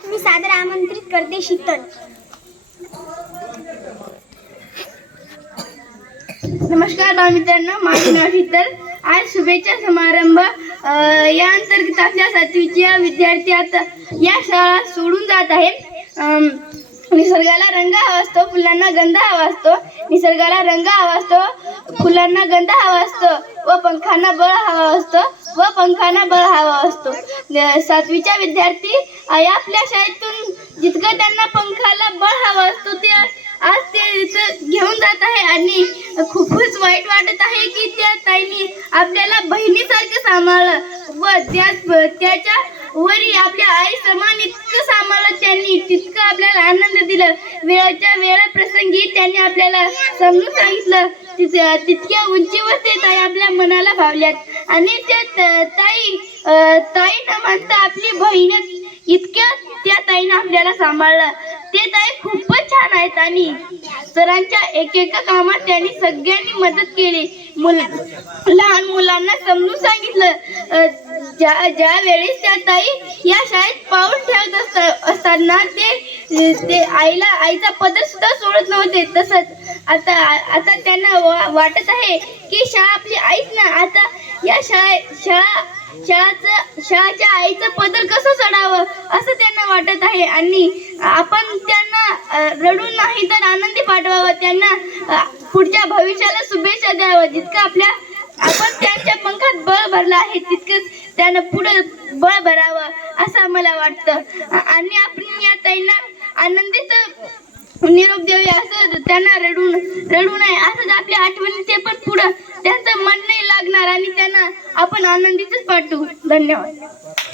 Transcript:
मी सादर आमंत्रित करते शीतल. नमस्कार बालमित्रांनो माझे नाव शीतल. आज शुभेच्छा समारंभ अ, या अंतर्गत आपल्या सातवीच्या विद्यार्थी आता या शाळा सोडून जात आहे. अम, निसर्गाला रंग हवा असतो फुलांना गंध हवा असतो. निसर्गाला रंग हवा असतो फुलांना गंध हवा असतो. व पंखांना बळ हवा असतो. व पंखांना बळ हवा असतो सातवीच्या विद्यार्थी आपल्या शाळेतून जितकं त्यांना पंखाला बळ हवा असतो ते आज ते इथं घेऊन जात आहे आणि खूपच वाईट वाटत आहे की त्या ताईने आपल्याला बहिणीसारखं सांभाळलं व त्या त्याच्या वरी आपल्या आई समान इतकं सांभाळलं त्यांनी तितकं आपल्याला आनंद दिला. वेळाच्या वेळा प्रसंगी त्यांनी आपल्याला समजून सांगितलं तितक्या उंचीवर ते ताई आपल्या मनाला भावल्यात. आणि त्या ताई ताई न म्हणता आपली बहीणच इतक्या त्या ताईनं आपल्याला सांभाळलं. ते ताई खूपच छान आहेत आणि सरांच्या एकेका कामात त्यांनी सगळ्यांनी मदत केली. मुल लहान मुलांना समजून सांगितलं. ज्या ज्या वेळेस त्या ताई या शाळेत पाऊल ठेवत असता- असताना ते ते आईला आईचा पदर सुद्धा सोडत नव्हते. तसंच आता आता त्यांना वा- वाटत आहे की शाळा आपली आईच ना. आता या शाळे शाळा शाळाचं शाळाच्या आईचं पदर कसं चढावं असं त्यांना वाटत आहे. आणि आपण त्यांना रडून नाही तर आनंदी पाठवावं. त्यांना पुढच्या भविष्याला शुभेच्छा द्यावं जितकं आपल्या आपण त्यांच्या पंखात बळ भरलं आहे तितकंच त्यानं पुढे बळ भरावं असं मला वाटतं. आणि आपण या ताईंना आनंदीच निरोप देऊया असं त्यांना रडून रडू नये. असंच आपल्या आठवणी ते पण पुढं त्यांचं मन नाही लागणार. आणि आपण आनंदीतच पाठवू. धन्यवाद.